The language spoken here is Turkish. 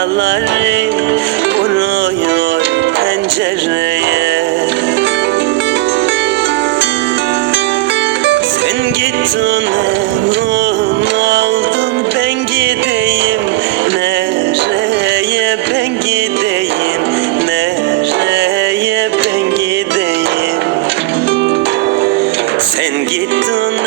rüyaları vuruyor pencereye. Sen gittin emrun aldın ben gideyim. Nereye ben gideyim? Nereye ben gideyim? Sen gittin